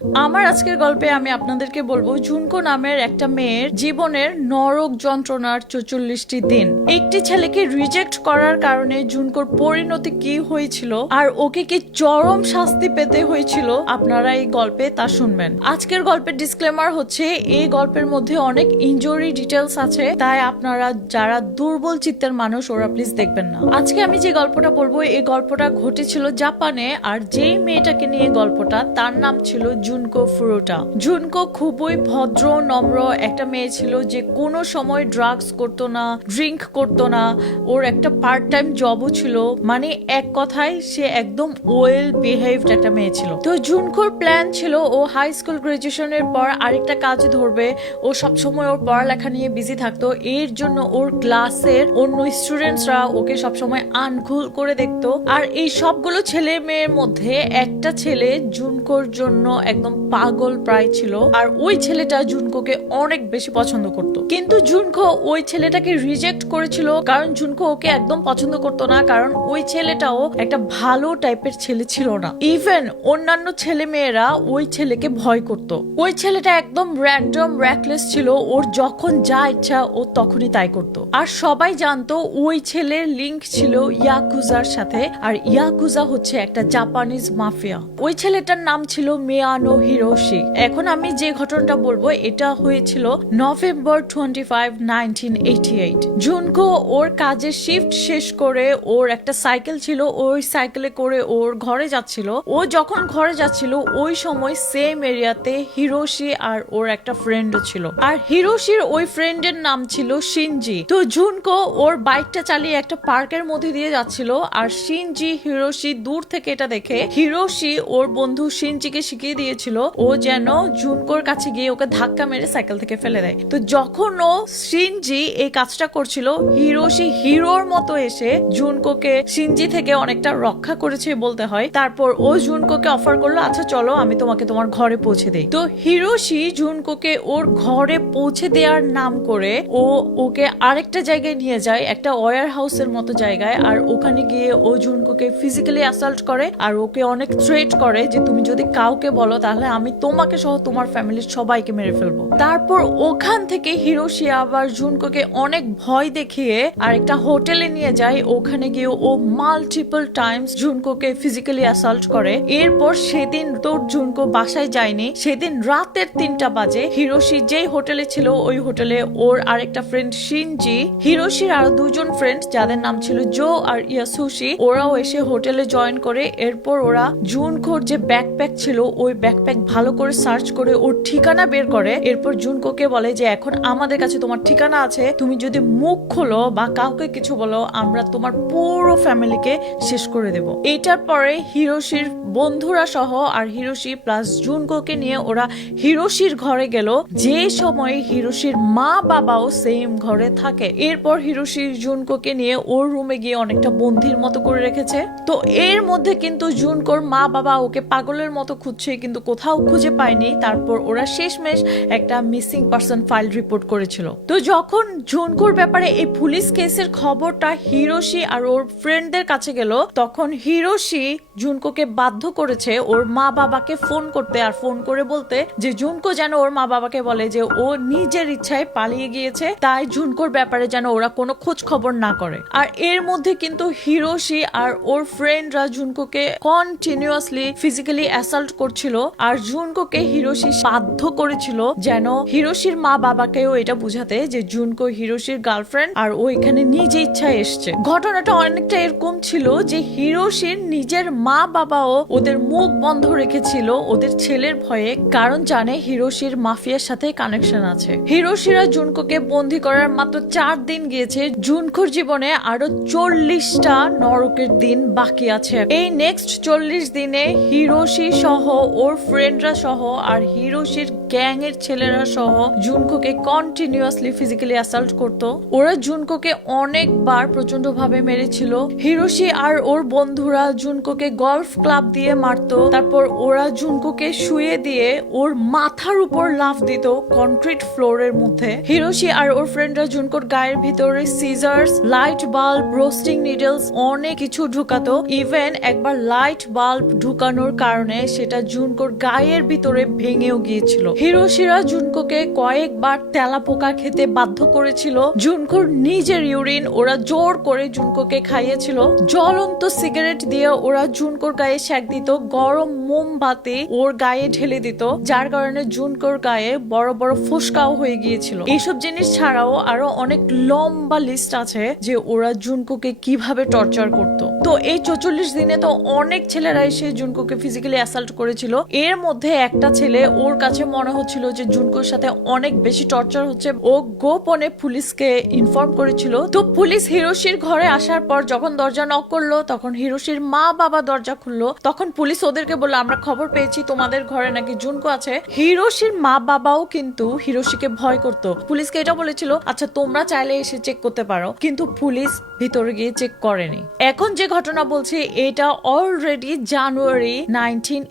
আমার আজকের গল্পে আমি আপনাদেরকে বলব ঝুনকো নামের একটা মেয়ের জীবনের নরক যন্ত্রণার চৌচল্লিশটি দিন। একটি ছেলেকে রিজেক্ট করার কারণে ঝুনকোর পরিণতি কি হয়েছিল আর ওকে কি চরম শাস্তি পেতে হয়েছিল আপনারা এই গল্পে তা শুনবেন। আজকের গল্পের ডিসক্লেমার হচ্ছে, এই গল্পের মধ্যে অনেক ইনজুরি ডিটেলস আছে, তাই আপনারা যারা দুর্বল চিত্তের মানুষ, ওরা প্লিজ দেখবেন না। আজকে আমি যে গল্পটা বলব, এই গল্পটা ঘটেছিল জাপানে, আর যেই মেয়েটাকে নিয়ে গল্পটা, তার নাম ছিল জুনকো ফুরোটা। জুনকো খুবই ভদ্র, নম্র একটা মেয়ে ছিল যে কোনো সময় ড্রাগস করতো না ড্রিঙ্ক করতো না। ওর একটা পার্ট টাইম জবও ছিল। মানে এক কথায় সে একদম ওয়েল বিহেভড একটা মেয়ে ছিল। তো জুনকোর প্ল্যান ছিল, ও হাই স্কুল গ্রাজুয়েশনের পর আরেকটা কাজ ধরবে। ও সবসময় ওর পড়ালেখা নিয়ে বিজি থাকতো। এর জন্য ওর ক্লাসের অন্য স্টুডেন্টসরা ওকে সবসময় আনকুল করে দেখতো। আর এই সবগুলো ছেলে মেয়ের মধ্যে একটা ছেলে জুনকোর জন্য একদম পাগল প্রায় ছিল। আর ওই ছেলেটা জুনকোকে অনেক বেশি পছন্দ করত। কিন্তু জুনকো ওই ছেলেটাকে রিজেক্ট করেছিল কারণ জুনকো ওকে একদম পছন্দ করতো না, কারণ ওই ছেলেটাও একটা ভালো টাইপের ছেলে ছিল না। ইভেন অন্যান্য ছেলে মেয়েরা ওই ছেলেকে ভয় করত। ওই ছেলেটা একদম র্যান্ডম র্যাকলেস ছিল, ওর যখন যা ইচ্ছা ও তখনই তাই করত। আর সবাই জানতো ওই ছেলের লিংক ছিল ইয়াকুজার সাথে। আর ইয়াকুজা হচ্ছে একটা জাপানিজ মাফিয়া ওই ছেলেটার নাম ছিল মেয়ানো হিরোশি। এখন আমি যে ঘটনাটা বলব, এটা হয়েছিল November twenty five nineteen eighty eight Junko ওর কাজের শিফট শেষ করে ওর একটা সাইকেল ছিল, ওই সাইকেলে করে ওর ঘরে যাচ্ছিল। ও যখন ঘরে যাচ্ছিল, ওই সময় সেম এরিয়াতে হিরোশি আর ওর একটা ফ্রেন্ডও ছিল। আর হিরোশির ওই ফ্রেন্ডের নাম ছিল শিনজি। তো জুনকো ওর বাইকটা চালিয়ে একটা পার্কের মধ্যে দিয়ে যাচ্ছিল, আর শিনজি, হিরোশি দূর থেকে এটা দেখে হিরোশি ওর বন্ধু শিনজিকে শিখিয়ে দিয়েছিল ও যেন জুনকোর কাছে গিয়ে ওকে ধাক্কা মেরে সাইকেল থেকে ফেলে দেয়। তো যখন ও শিনজি এই কাজটা করছিল হিরোশি হিরোর মতো এসে জুনকোকে শিনজি থেকে অনেকটা রক্ষা করেছে বলতে হয়। তারপর ও জুনকোকে অফার করল আচ্ছা চলো, আমি তোমাকে তোমার ঘরে পৌঁছে দেই। তো হিরোশি জুনকোকে ওর ঘরে পৌঁছে দেওয়ার নাম করে ও ওকে আরেকটা জায়গায় নিয়ে যায়, একটা ওয়ার হাউসের মতো জায়গায়। আর ওখানে গিয়ে ও জুনকোকে ফিজিক্যালি অ্যাসাল্ট করে, আর ওকে অনেক থ্রেট করে যে, তুমি যদি কাউকে বলো তাহলে আমি তোমাকে সহ তোমার ফ্যামিলির সবাইকে মেরে ফেলব। তারপর ওখান থেকে হিরোশি আবার জুনকোকে অনেক ভয় দেখিয়ে আর একটা হোটেলে নিয়ে যায়। ওখানে গিয়ে ও মাল্টিপল টাইমস জুনকোকে ফিজিক্যালি অ্যাসাল্ট করে। এরপর সেদিন তোর জুনকো বাসায় যায়নি। সেদিন রাতের তিনটা বাজে। হিরোশি যেই হোটেলে ছিল, ওই হোটেলে ওর আরেকটা ফ্রেন্ড শিনজি হিরোশির আরও দুজন ফ্রেন্ড যাদের নাম ছিল জো আর ইয়াসুশি ওরাও এসে হোটেলে জয়েন করে। এরপর ওরা জুনকোর যে ব্যাকপ্যাক ছিল, ওই ব্যাকপ্যাক ভালো করে সার্চ করে ওর ঠিকানা বের করে। এরপর জুনকোকে বলে যে, এখন আমাদের কাছে তোমার ঠিকানা আছে। তুমি যদি মুখ খোলো বা কাউকে কিছু বলো, আমরা তোমার পুরো ফ্যামিলিকে শেষ করে দেব। এটার পরে হিরোশির বন্ধুরা সহ আর হিরোশি প্লাস জুনকোকে নিয়ে ওরা হিরোশির ঘরে গেল। যে সময়ে হিরোশির মা বাবাও সেম ঘরে থাকে। এরপর হিরোশি জুনকোকে নিয়ে ওর রুমে গিয়ে অনেকটা বন্ধির মতো করে রেখেছে। তো এর মধ্যে কিন্তু জুনকোর মা বাবা ওকে পাগলের মতো খুঁজছে, কিন্তু কোথাও খুঁজে পায়নি। তারপর ওরা শেষমেশ একটা মিসিং পার্সন ফাইল রিপোর্ট করেছিল। তো যখন জুনকোর ব্যাপারে এই পুলিশ কেসের খবরটা হিরোশি আর ওর ফ্রেন্ডদের কাছে গেল, তখন হিরোশি জুনকোকে বাধ্য করেছে ওর মা বাবাকে ফোন করতে আর ফোন করে বলতে যে, জুনকো যেন ওর মা বাবাকে বলে যে, ও নিজের ইচ্ছায় পালিয়ে গিয়েছে, তাই জুনকোর ব্যাপারে যেন ওরা কোনো খোঁজ খবর না করে। আর এর মধ্যে কিন্তু হিরোশি আর ওর ফ্রেন্ডরা জুনকোকে কন্টিনিউয়াসলি ফিজিক্যালি অ্যাসাল্ট করছিল। আর জুনকোকে হিরোশি বাধ্য করেছিল যেন হিরোশির মা বাবাকেও এটা বুঝাতে যে জুনকো হিরোশির গার্লফ্রেন্ড আর ও এখানে নিজে ইচ্ছা এসছে। ঘটনাটা অনেকটা এরকম ছিল যে হিরোশির নিজের মা বাবাও ওদের মুখ বন্ধ রেখেছিল, ওদের ছেলের ভয়ে, কারণ জানে হিরোশির মাফিয়ার সাথে কানেকশন আছে। হিরোশিরা জুনকোকে বন্দি করার মাত্র চার দিন গিয়েছে, জুনকোর জীবনে আরও চল্লিশটা নরকের দিন বাকি আছে। এই নেক্সট চল্লিশ দিনে হিরোশি সহ ওর ফ্রেন্ডরা সহ আর হিরোশির গ্যাং এর ছেলেরা সহ জুনকোকে কন্টিনিউয়াসলি ফিজিক্যালি অ্যাসাল্ট করত। ওরা জুনকোকে অনেকবার প্রচণ্ড ভাবে মেরেছিল। হিরোশি আর ওর বন্ধুরা জুনকোকে গলফ ক্লাব দিয়ে মারতো। তারপর ওরা জুনকোকে শুয়ে দিয়ে ওর মাথার উপর লাফ দিত কনক্রিট ফ্লোরের মধ্যে। হিরোশি আর ওর ফ্রেন্ডরা জুনকোর গায়ের ভিতরে scissors light bulb roasting needles অনেক কিছু ঢুকাতো। ইভেন একবার লাইট বাল্ব ঢুকানোর কারণে সেটা জুনকোর জুনকোর গায়ের ভিতরে ভেঙেও গিয়েছিল। হিরোশিরা জুনকোকে কয়েকবার তেলা পোকা খেতে বাধ্য করেছিল। জুনকোর নিজের ইউরিন ওরা জোর করে জুনকোকে খাইয়েছিল। জ্বলন্ত সিগারেট দিয়ে ওরা জুনকোর গায়ে শ্যাক দিত, গরম মোমবাতি ওর গায়ে ঢেলে দিত, যার কারণে জুনকোর গায়ে বড় বড় ফুসকাও হয়ে গিয়েছিল। এইসব জিনিস ছাড়াও আরও অনেক লম্বা লিস্ট আছে যে ওরা জুনকোকে কীভাবে টর্চার করত। তো এই চৌচল্লিশ দিনে তো অনেক ছেলেরা এসে জুনকোকে ফিজিক্যালি অ্যাসাল্ট করেছিল। এর মধ্যে একটা ছেলে ওর কাছে মনে হচ্ছিল যে জুনকোর সাথে অনেক বেশি টর্চার হচ্ছে। ও গোপনে পুলিশকে ইনফর্ম করেছিল। তো পুলিশ হিরোশির ঘরে আসার পর যখন দরজা নক করল, তখন হিরোশির মা বাবা দরজা খুললো। তখন পুলিশ ওদেরকে বলল, আমরা খবর পেয়েছি, তোমাদের ঘরে নাকি জুনকো আছে। হিরোশির মা বাবাও কিন্তু হিরোশিকে ভয় করত। পুলিশকে এটা বলেছিল আচ্ছা তোমরা চাইলে এসে চেক করতে পারো। কিন্তু পুলিশ ভিতরে গিয়ে চেক করেনি। এখন যে ঘটনা বলছি, এটা অলরেডি জানুয়ারি নাইনটিন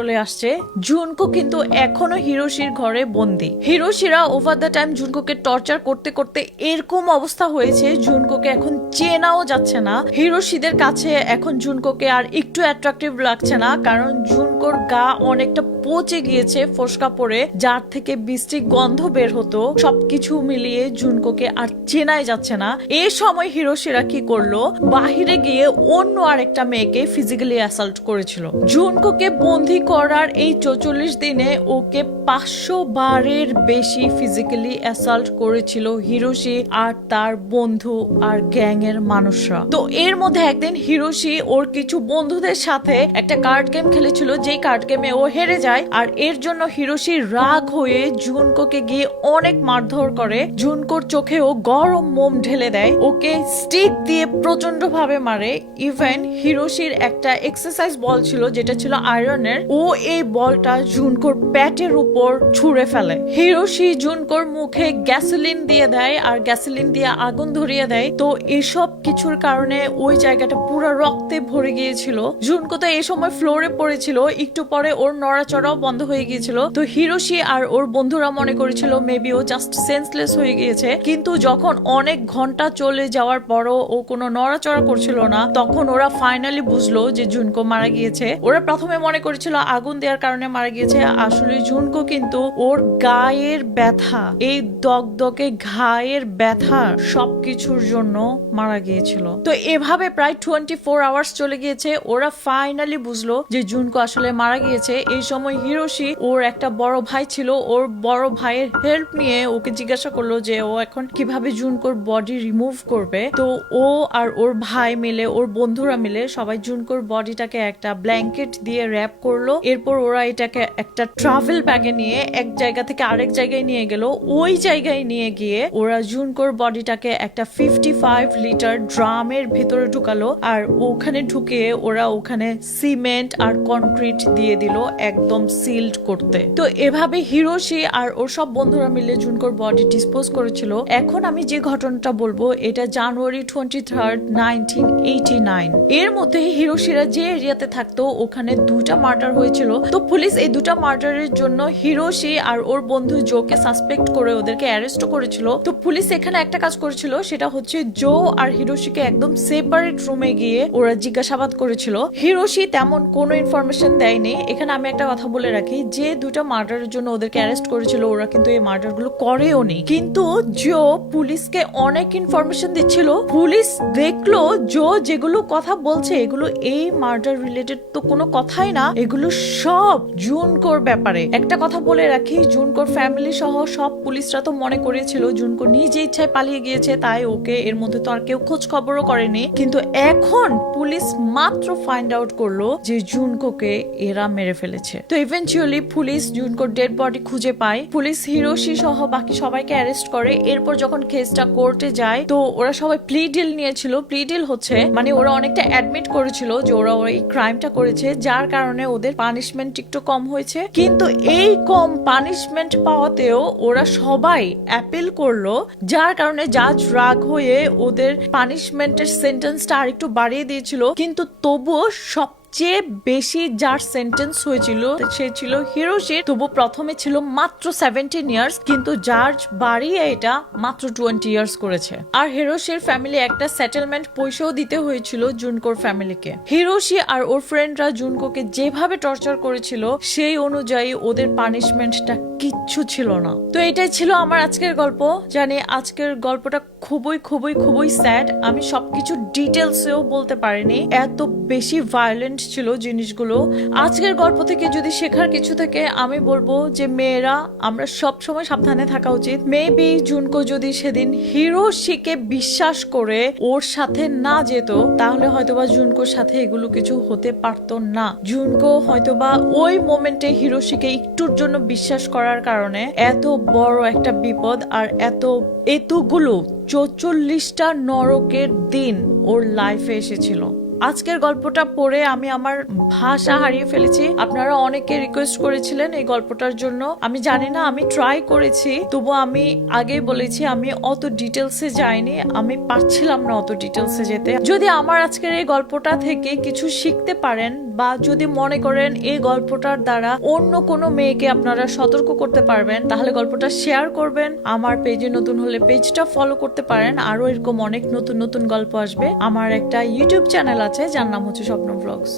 চলে আসছে। জুনকো কিন্তু এখনও হিরোশির ঘরে বন্দি। হিরোশিরা ওভার দ্য টাইম জুনকোকে টর্চার করতে করতে এরকম অবস্থা হয়েছে, জুনকোকে এখন চেনাও যাচ্ছে না। হিরোশিদের কাছে এখন জুনকোকে আর একটু অ্যাট্রাকটিভ লাগছে না, কারণ জুনকোর গা অনেকটা পচে গিয়েছে ফোসকা পড়ে যার থেকে বৃষ্টি গন্ধ বের হতো। সবকিছু মিলিয়ে জুনকোকে আর চেনাই যাচ্ছে না। এ সময় হিরোশিরা কি করল? বাহিরে গিয়ে অন্য আরেকটা মেয়েকে ফিজিক্যালি অ্যাসাল্ট করেছিল। জুনকোকে বন্দি করার এই চৌচল্লিশ দিনে ওকে পাঁচশো বারের বেশি ফিজিক্যালি অ্যাসাল্ট করেছিল হিরোশি আর তার বন্ধু আর গ্যাং এর মানুষরা। তো এর মধ্যে একদিন হিরোশি ওর কিছু বন্ধুদের সাথে একটা কার্ড গেম খেলেছিল, যেই কার্ড গেমে ও হেরে যায় আর এর জন্য হিরোশি রাগ হয়ে জুনকোকে গিয়ে অনেক মারধর করে। জুনকোর চোখে ও গরম মোম ঢেলে দেয়। ওকে স্টিক দিয়ে প্রচণ্ড ভাবে মারে। ইভেন হিরোশির একটা এক্সারসাইজ বল ছিল, যেটা ছিল আয়রনের ও এই বলটা জুনকোর প্যাটের উপর ছুঁড়ে ফেলে। হিরোশি জুনকোর মুখে গ্যাসোলিন দিয়ে দেয় আর গ্যাসোলিন দিয়ে আগুন ধরিয়ে দেয়। তো এসব কিছুর কারণে ওই জায়গাটা পুরো রক্তে ভরে গিয়েছিল। জুনকো তো এই সময় ফ্লোরে পড়েছিল, একটু পরে ওর নড়াচড়াও বন্ধ হয়ে গিয়েছিল। তো হিরোশি আর ওর বন্ধুরা মনে করেছিল মেবি ও জাস্ট সেন্সলেস হয়ে গিয়েছে। কিন্তু যখন অনেক ঘণ্টা চলে যাওয়ার পরও ও কোনো নড়াচড়া করছিল না, তখন ওরা ফাইনালি বুঝলো যে জুনকো মারা গিয়েছে। ওরা প্রথমে মনে করেছিল আগুন দেওয়ার কারণে মারা গিয়েছে আসলে জুনকো কিন্তু ওর গায়ের ব্যথা, এই দগদগে ঘায়ের ব্যথা সবকিছুর জন্য মারা গিয়েছিল। তো এভাবে প্রায় টোয়েন্টি ফোর আওয়ার্স চলে গিয়েছে, ওরা ফাইনালি বুঝলো যে জুনকো আসলে মারা গিয়েছে। এই সময় হিরোশি ওর একটা বড় ভাই ছিল, ওর বড় ভাইয়ের হেল্প নিয়ে ওকে জিজ্ঞাসা করল যে ও এখন কীভাবে জুনকোর বডি রিমুভ করবে। তো ও আর ওর ভাই মিলে, ওর বন্ধুরা মিলে সবাই জুনকোর বডিটাকে একটা ব্ল্যাঙ্কেট দিয়ে র্যাপ করল। এরপর ওরা এটাকে একটা ট্রাভেল ব্যাগে নিয়ে এক জায়গা থেকে আরেক জায়গায় নিয়ে গেল। ওই জায়গায় নিয়ে গিয়ে ওরা জুনকোর বডিটাকে একটা ফিফটি ফাইভ লিটার ড্রামের ভেতরে ঢুকালো আর ওখানে ঢুকে ওরা ওখানে সিমেন্ট আর কনক্রিট দিয়ে দিল একদম সিল্ড করতে। তো এভাবে হিরোশি আর ওর সব বন্ধুরা মিলে জুনকোর বডি ডিসপোজ করেছিল। এখন আমি যে ঘটনাটা বলব, এটা January twenty third nineteen eighty nine এর মধ্যে হিরোশিরা যে এরিয়াতে থাকতো, ওখানে দুটা মার্ডার হয়েছিল। তো পুলিশ এই দুটা মার্ডারের জন্য হিরোশি আর ওর বন্ধু জোকে সাসপেক্ট করে ওদেরকে অ্যারেস্ট করেছিল। তো পুলিশ এখানে একটা কাজ করেছিল, সেটা হচ্ছে জো আর হিরোশিকে একদম সেপারেট রুমে গিয়ে ওরা জিজ্ঞাসাবাদ করেছিল। হিরোশি তেমন কোনো ইনফরমেশন দেয়নি। এখানে আমি একটা কথা বলে রাখি, যে দুটা মার্ডারের জন্য ওদেরকে অ্যারেস্ট করেছিল, ওরা কিন্তু এই মার্ডারগুলো করেও নি। কিন্তু জো পুলিশকে অনেক ইনফরমেশন দিচ্ছিল। পুলিশ দেখল, জো যেগুলো কথা বলছে, এগুলো এই মার্ডার রিলেটেড তো কোনো কথাই না। এগুলো সব জুনকোর ব্যাপারে। একটা কথা বলে রাখি, জুনকোর ফ্যামিলি সহ সব পুলিশরা তো মনে করেছিল জুনকো নিজে ইচ্ছায় পালিয়ে গিয়েছে, তাই ওকে এর মধ্যে তো আর কেউ খোঁজ খবরও করেনি। কিন্তু এখন পুলিশ মাত্র ফাইন্ড আউট করল যে জুনকোকে এরা মেরে ফেলেছে। তো ইভেনচুয়ালি পুলিশ জুনকোর ডেড বডি খুঁজে পায়। পুলিশ হিরোশি সহ বাকি সবাইকে অ্যারেস্ট করে। এরপর যখন কেসটা কোর্টে যায়, তো ওরা সবাই প্লি ডিল নিয়েছিল। প্লি ডিল হচ্ছে মানে ওরা অনেকটা অ্যাডমিট করেছিল যে ওরা ওই ক্রাইমটা করেছে, যার কারণে ওদের পানিশমেন্ট একটু কম হয়েছে। কিন্তু এই কম পানিশমেন্ট পাওয়াতেও ওরা সবাই অ্যাপিল করল, যার কারণে জাজ রাগ হয়ে ওদের পানিশমেন্টের সেন্টেন্সটা আর একটু বাড়িয়ে দিয়েছিল। কিন্তু তবুও সব সবচেয়ে বেশি যার সেন্টেন্স হয়েছিল, সে ছিল হিরোশি। তবু প্রথমে ছিল মাত্র সেভেন্টিন ইয়ার্স কিন্তু যার বাড়িয়ে এটা মাত্র টোয়েন্টি ইয়ার্স করেছে। আর হিরোশির ফ্যামিলি একটা সেটেলমেন্ট পয়সাও দিতে হয়েছিল জুনকোর ফ্যামিলিকে হিরোশি আর ওর ফ্রেন্ডরা জুনকোকে যেভাবে টর্চার করেছিল, সেই অনুযায়ী ওদের পানিশমেন্টটা কিচ্ছু ছিল না। তো এটাই ছিল আমার আজকের গল্প। জানি আজকের গল্পটা খুবই খুবই খুবই স্যাড আমি সবকিছু ডিটেলসেও বলতে পারিনি। এত বেশি ভায়োলেন্ট ছিল জিনিসগুলো। আজকের গল্প থেকে যদি শেখার কিছু থেকে, আমি বলব যে মেয়েরা, আমরা সব সময় সাবধানে থাকা উচিত। মেবি জুনকো যদি সেদিন হিরোশিকে বিশ্বাস করে ওর সাথে না যেত, তাহলে হয়তোবা জুনকোর সাথে এগুলো কিছু হতে পারতো না। জুনকো হয়তোবা ওই মোমেন্টে হিরোশিকে একটুর জন্য বিশ্বাস করার কারণে এত বড় একটা বিপদ আর এত, এতগুলো চৌচল্লিশটা নরকের দিন ওর লাইফে এসেছিল। আজকের গল্পটা পড়ে আমি আমার ভাষা হারিয়ে ফেলেছি। আপনারা অনেকে রিকোয়েস্ট করেছিলেন এই গল্পটার জন্য। আমি জানি না, আমি ট্রাই করেছি তবু আমি আগেই বলেছি, আমি অত ডিটেলসে যাইনি, আমি পারছিলাম না অত ডিটেলসে যেতে। যদি আমার আজকের এই গল্পটা থেকে কিছু শিখতে পারেন বা যদি মনে করেন এই গল্পটার দ্বারা অন্য কোনো মেয়েকে আপনারা সতর্ক করতে পারবেন, তাহলে গল্পটা শেয়ার করবেন। আমার পেজে নতুন হলে পেজটা ফলো করতে পারেন। আরও এরকম অনেক নতুন নতুন গল্প আসবে। আমার একটা ইউটিউব চ্যানেল আছে, যার নাম হচ্ছে স্বপ্ন ব্লগস